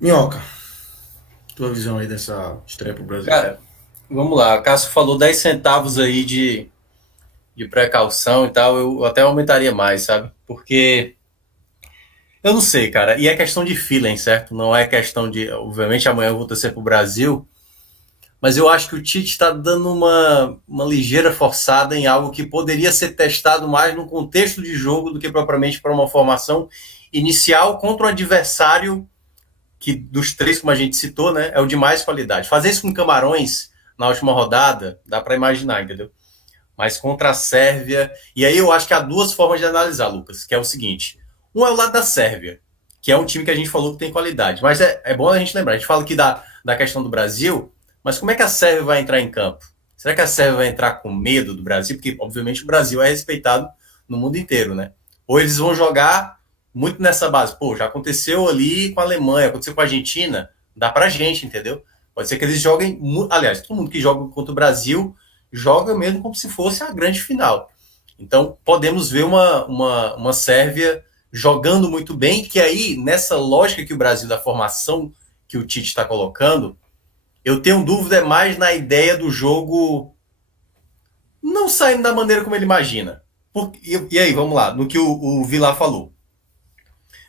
Minhoca, tua visão aí dessa estreia pro Brasil? Cara, vamos lá. O Cássio falou 10 centavos aí de precaução e tal. Eu até aumentaria mais, sabe? Porque eu não sei, cara. E é questão de feeling, certo? Não é questão de. Obviamente, amanhã eu vou torcer pro Brasil. Mas eu acho que o Tite está dando uma ligeira forçada em algo que poderia ser testado mais no contexto de jogo do que propriamente para uma formação inicial contra um adversário que dos três, como a gente citou, né, é o de mais qualidade. Fazer isso com Camarões na última rodada, dá para imaginar, entendeu? Mas contra a Sérvia. E aí eu acho que há duas formas de analisar, Lucas, que é o seguinte: um é o lado da Sérvia, que é um time que a gente falou que tem qualidade. Mas é bom a gente lembrar, a gente fala aqui da questão do Brasil, mas como é que a Sérvia vai entrar em campo? Será que a Sérvia vai entrar com medo do Brasil? Porque, obviamente, o Brasil é respeitado no mundo inteiro, né? Ou eles vão jogar muito nessa base. Pô, já aconteceu ali com a Alemanha, aconteceu com a Argentina, dá pra gente, entendeu? Pode ser que eles joguem. Aliás, todo mundo que joga contra o Brasil joga mesmo como se fosse a grande final. Então, podemos ver uma Sérvia jogando muito bem, que aí, nessa lógica que o Brasil, da formação que o Tite está colocando, eu tenho dúvida mais na ideia do jogo não saindo da maneira como ele imagina. E aí, vamos lá, no que o Vilar falou.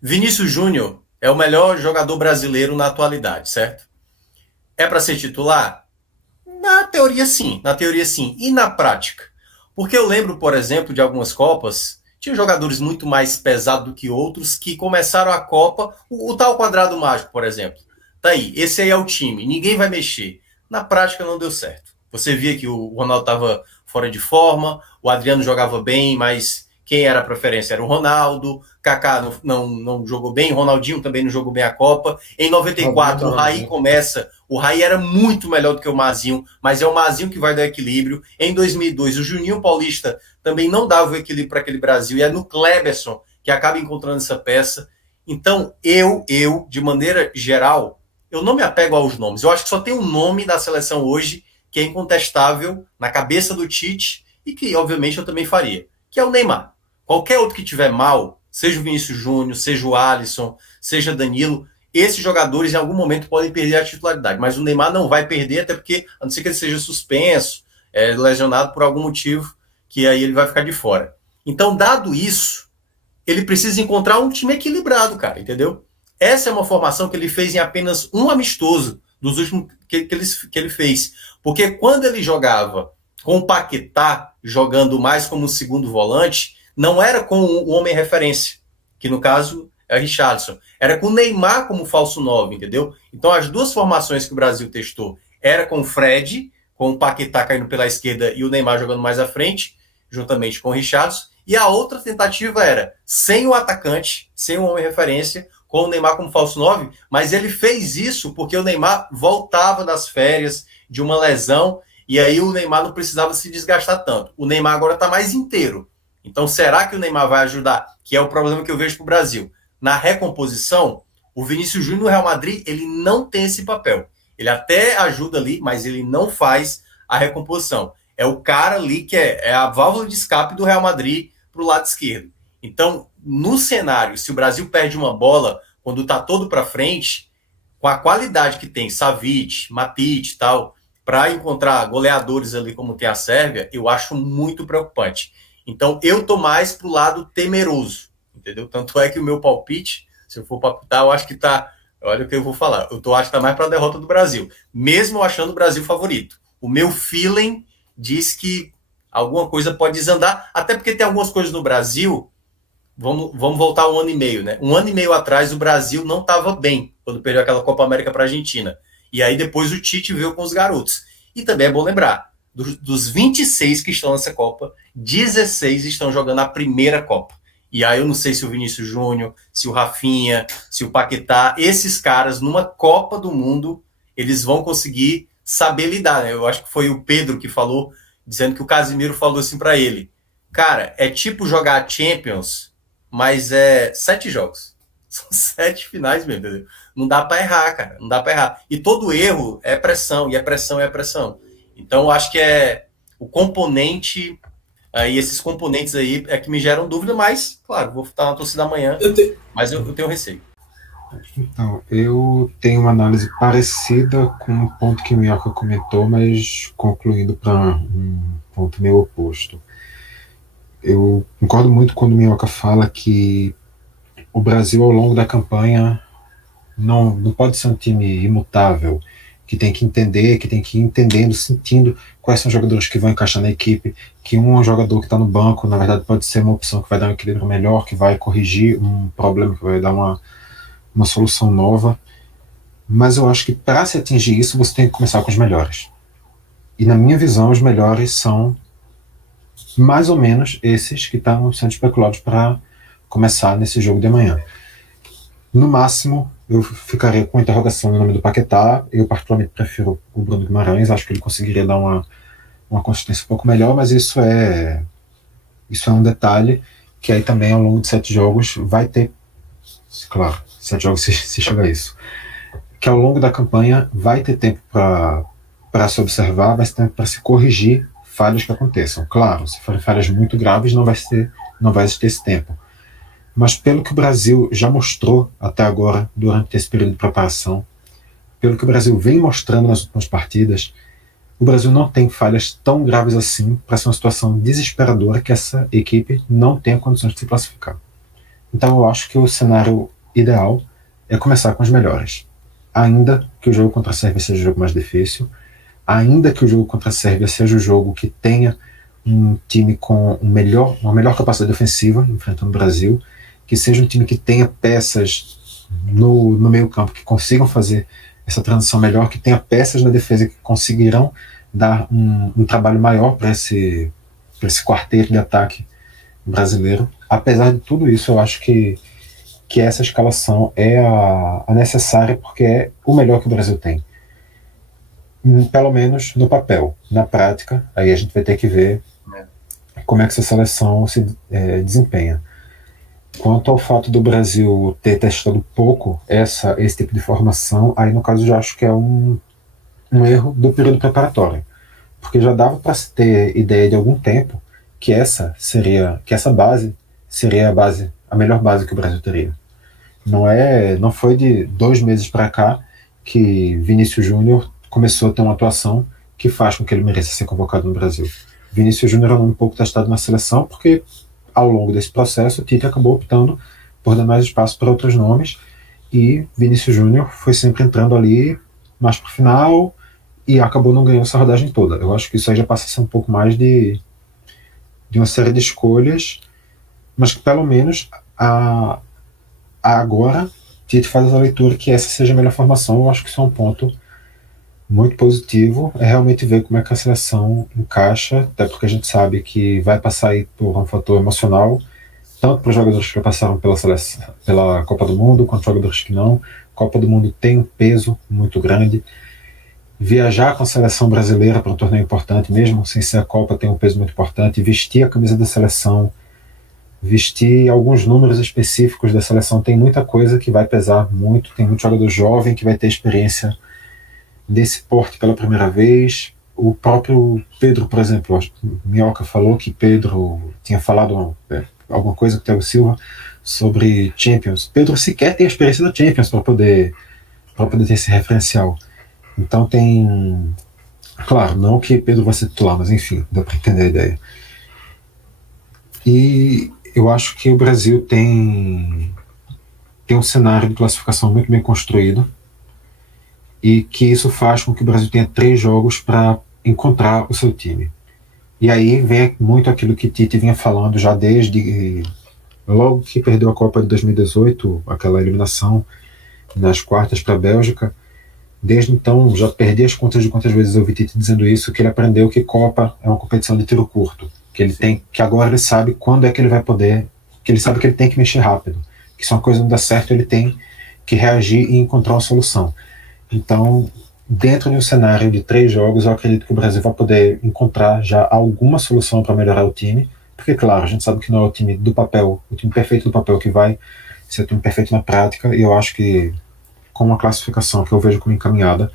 Vinícius Júnior é o melhor jogador brasileiro na atualidade, certo? É para ser titular? Na teoria, sim. Na teoria, sim. E na prática? Porque eu lembro, por exemplo, de algumas Copas, tinha jogadores muito mais pesados do que outros que começaram a Copa, o tal quadrado mágico, por exemplo. Tá aí, esse aí é o time, ninguém vai mexer. Na prática não deu certo. Você via que o Ronaldo estava fora de forma, o Adriano jogava bem, mas quem era a preferência era o Ronaldo, Kaká não jogou bem, o Ronaldinho também não jogou bem a Copa. Em Robinho 94, o tava Raí bem. começa, o Raí era muito melhor do que o Mazinho, mas é o Mazinho que vai dar equilíbrio. Em 2002, o Juninho Paulista também não dava o equilíbrio para aquele Brasil, e é no Kleberson que acaba encontrando essa peça. Então, de maneira geral, eu não me apego aos nomes. Eu acho que só tem um nome da seleção hoje que é incontestável na cabeça do Tite e que, obviamente, eu também faria, que é o Neymar. Qualquer outro que tiver mal, seja o Vinícius Júnior, seja o Alisson, seja Danilo, esses jogadores em algum momento podem perder a titularidade, mas o Neymar não vai perder, até porque, a não ser que ele seja suspenso, lesionado por algum motivo, que aí ele vai ficar de fora. Então, dado isso, ele precisa encontrar um time equilibrado, cara, entendeu? Essa é uma formação que ele fez em apenas um amistoso dos últimos que ele fez. Porque quando ele jogava com o Paquetá jogando mais como segundo volante, não era com o homem referência, que no caso é o Richarlison. Era com o Neymar como falso 9, entendeu? Então as duas formações que o Brasil testou era com o Fred, com o Paquetá caindo pela esquerda e o Neymar jogando mais à frente, juntamente com o Richarlison. E a outra tentativa era sem o atacante, sem o homem referência, com o Neymar como falso 9, mas ele fez isso porque o Neymar voltava das férias de uma lesão e aí o Neymar não precisava se desgastar tanto. O Neymar agora está mais inteiro. Então, será que o Neymar vai ajudar? Que é o problema que eu vejo para o Brasil. Na recomposição, o Vinícius Júnior no Real Madrid, ele não tem esse papel. Ele até ajuda ali, mas ele não faz a recomposição. É o cara ali que é a válvula de escape do Real Madrid para o lado esquerdo. Então, no cenário, se o Brasil perde uma bola quando está todo para frente, com a qualidade que tem Savic, Matic e tal, para encontrar goleadores ali como tem a Sérvia, eu acho muito preocupante. Então, eu tô mais pro lado temeroso, entendeu? Tanto é que o meu palpite, se eu for palpitar, eu acho que tá. Olha o que eu vou falar. Acho que tá mais para a derrota do Brasil, mesmo eu achando o Brasil favorito. O meu feeling diz que alguma coisa pode desandar, até porque tem algumas coisas no Brasil. Vamos voltar um ano e meio, né? Um ano e meio atrás, o Brasil não estava bem quando perdeu aquela Copa América para a Argentina. E aí depois o Tite veio com os garotos. E também é bom lembrar, dos 26 que estão nessa Copa, 16 estão jogando a primeira Copa. E aí eu não sei se o Vinícius Júnior, se o Rafinha, se o Paquetá, esses caras, numa Copa do Mundo, eles vão conseguir saber lidar, né? Eu acho que foi o Pedro que falou, dizendo que o Casimiro falou assim para ele: cara, é tipo jogar Champions, mas é 7 jogos. São 7 finais mesmo, entendeu? Não dá para errar, cara. Não dá para errar. E todo erro é pressão, e é pressão, e é pressão. Então, eu acho que é o componente, e esses componentes aí é que me geram dúvida, mas, claro, vou estar na torcida amanhã, Eu, te- mas eu tenho receio. Então, eu tenho uma análise parecida com um ponto que o Minhoca comentou, mas concluindo para um ponto meio oposto. Eu concordo muito quando o Minhoca fala que o Brasil, ao longo da campanha, não pode ser um time imutável, que tem que entender, que tem que ir entendendo, sentindo quais são os jogadores que vão encaixar na equipe, que um jogador que está no banco, na verdade, pode ser uma opção que vai dar um equilíbrio melhor, que vai corrigir um problema, que vai dar uma solução nova. Mas eu acho que para se atingir isso, você tem que começar com os melhores. E na minha visão, os melhores são mais ou menos esses que estão sendo especulados para começar nesse jogo de amanhã. No máximo, eu ficaria com a interrogação no nome do Paquetá. Eu, particularmente, prefiro o Bruno Guimarães. Acho que ele conseguiria dar uma consistência um pouco melhor, mas isso é um detalhe que aí também, ao longo de 7 jogos, vai ter. Claro, 7 jogos se chega a isso. Que ao longo da campanha vai ter tempo para se observar, vai ter tempo para se corrigir falhas que aconteçam. Claro, se forem falhas muito graves, não vai existir esse tempo. Mas pelo que o Brasil já mostrou até agora, durante esse período de preparação, pelo que o Brasil vem mostrando nas últimas partidas, o Brasil não tem falhas tão graves assim para ser uma situação desesperadora que essa equipe não tenha condições de se classificar. Então eu acho que o cenário ideal é começar com os melhores. Ainda que o jogo contra a Sérvia seja o jogo mais difícil, ainda que o jogo contra a Sérvia seja o jogo que tenha um time com uma melhor capacidade ofensiva enfrentando o Brasil, que seja um time que tenha peças no meio campo que consigam fazer essa transição melhor, que tenha peças na defesa que conseguirão dar um trabalho maior para esse quarteto de ataque brasileiro. Apesar de tudo isso, eu acho que essa escalação é a necessária, porque é o melhor que o Brasil tem. Pelo menos no papel. Na prática, aí a gente vai ter que ver como é que essa seleção se desempenha. Quanto ao fato do Brasil ter testado pouco esse tipo de formação, aí no caso eu já acho que é um erro do período preparatório. Porque já dava para se ter ideia de algum tempo que essa base seria a melhor base que o Brasil teria. Não foi de 2 meses para cá que Vinícius Júnior começou a ter uma atuação que faz com que ele mereça ser convocado no Brasil. Vinícius Júnior é um nome pouco testado na seleção porque ao longo desse processo o Tite acabou optando por dar mais espaço para outros nomes e Vinícius Júnior foi sempre entrando ali mais para o final e acabou não ganhando essa rodagem toda. Eu acho que isso aí já passa a ser um pouco mais de uma série de escolhas, mas que pelo menos agora Tite faz a leitura que essa seja a melhor formação. Eu acho que isso é um ponto muito positivo, é realmente ver como é que a seleção encaixa, até porque a gente sabe que vai passar aí por um fator emocional, tanto para os jogadores que passaram pela Copa do Mundo, quanto jogadores que não. A Copa do Mundo tem um peso muito grande. Viajar com a seleção brasileira para um torneio importante, mesmo sem ser a Copa, tem um peso muito importante. Vestir a camisa da seleção, vestir alguns números específicos da seleção, tem muita coisa que vai pesar muito. Tem muito jogador jovem que vai ter experiência desse porte pela primeira vez. O próprio Pedro, por exemplo, Minhoca falou que Pedro tinha falado alguma coisa com o Thiago Silva sobre Champions. Pedro sequer tem a experiência da Champions para poder ter esse referencial. Então tem... Claro, não que Pedro vai ser titular, mas enfim, dá para entender a ideia. E eu acho que o Brasil tem um cenário de classificação muito bem construído e que isso faz com que o Brasil tenha 3 jogos para encontrar o seu time. E aí vem muito aquilo que Tite vinha falando já desde logo que perdeu a Copa de 2018, aquela eliminação nas quartas para a Bélgica. Desde então, já perdi as contas de quantas vezes eu ouvi Tite dizendo isso, que ele aprendeu que Copa é uma competição de tiro curto, que agora ele sabe quando é que ele vai poder, que ele sabe que ele tem que mexer rápido, que se uma coisa não dá certo, ele tem que reagir e encontrar uma solução. Então, dentro de um cenário de 3 jogos, eu acredito que o Brasil vai poder encontrar já alguma solução para melhorar o time, porque, claro, a gente sabe que não é o time do papel, o time perfeito do papel que vai ser o time perfeito na prática, e eu acho que com uma classificação que eu vejo como encaminhada,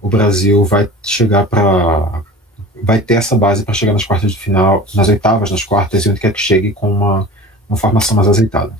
o Brasil vai ter essa base para chegar nas quartas de final, nas oitavas, nas quartas, e onde quer que chegue com uma formação mais azeitada.